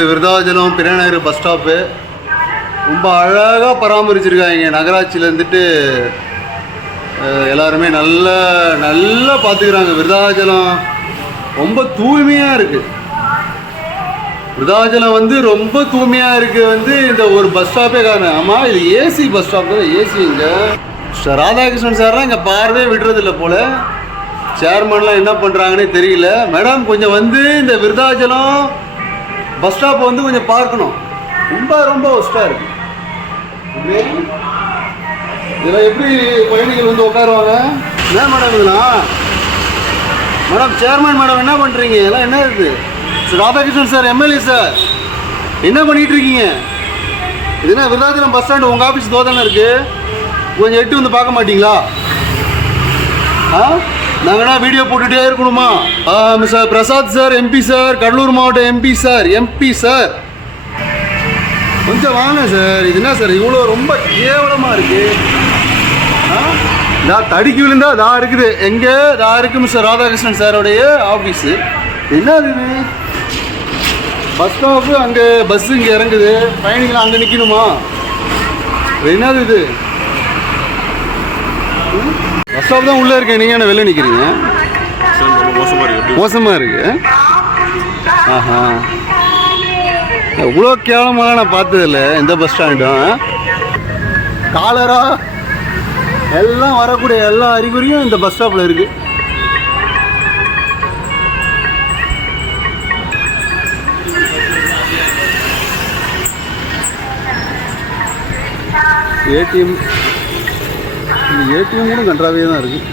Virudhachalam Periyanagar bus stop ரொம்ப அழகாக பராமரிச்சிருக்காங்க. நகராட்சியில் இருந்துட்டு எல்லாருமே நல்லா பார்த்துக்கிறாங்க. விருதாச்சலம் ரொம்ப தூய்மையாக இருக்குது. விருதாச்சலம் வந்து ரொம்ப தூய்மையாக இருக்குது. வந்து இந்த ஒரு பஸ் ஸ்டாப்பே காரணம். ஆமாம், இது ஏசி பஸ் ஸ்டாப் தான். ஏசி இங்கே ராதாகிருஷ்ணன் சார்லாம் இங்கே பார்வே விடுறதில்ல போல். சேர்மன்லாம் என்ன பண்ணுறாங்கன்னே தெரியல. மேடம் கொஞ்சம் வந்து இந்த விருதாச்சலம் பஸ் ஸ்டாப்பை வந்து கொஞ்சம் பார்க்கணும். ரொம்ப ஒஸ்ட்டாக இருக்குது. இதில் எப்படி பயணிகள் வந்து உட்காருவாங்க? என்ன மேடம் இதெல்லாம்? மேடம் சேர்மன் மேடம் என்ன பண்ணுறீங்க? இதெல்லாம் என்ன இருக்குது? ராதாகிருஷ்ணன் சார், எம்எல்ஏ சார், என்ன பண்ணிகிட்டு இருக்கீங்க? இது என்ன விருதாச்சலம் பஸ் ஸ்டாண்டு உங்கள் ஆஃபீஸ் தோதானே இருக்குது? கொஞ்சம் எட்டு வந்து பார்க்க மாட்டிங்களா? நாங்கள்னா வீடியோ போட்டுகிட்டே இருக்கணுமா? Sir Prasad sir, MP sir, Cuddalore மாவட்ட எம்பி சார் கொஞ்சம் வாங்க சார். இது என்ன சார் இவ்வளோ ரொம்ப கேவலமாக இருக்குது? நான் தடுக்கி விழுந்தா தான் இருக்குது. எங்கே தான் இருக்கு மிஸ்டர் ராதாகிருஷ்ணன் சாரோடைய ஆஃபீஸு. என்ன இது? பஸ் ஸ்டாப்பு அங்கே பஸ்ஸு இங்கே இறங்குது, பயணிகளாம் அங்கே நிற்கணுமா? என்னது இது? பஸ் ஸ்டாப் தான் உள்ளே இருக்கேன், நீங்கள் என்ன வெளில நிற்கிறீங்க? மோசமாக இருக்கு. ஆஹா, இவ்வளோ கேவலமாக நான் பார்த்ததில்ல இந்த பஸ் ஸ்டாண்டும். காலரா எல்லாம் வரக்கூடிய எல்லா அறிகுறியும் இந்த பஸ் ஸ்டாப்பில் இருக்குது. ஏடிஎம் கூட கன்றாவே தான் இருக்குது.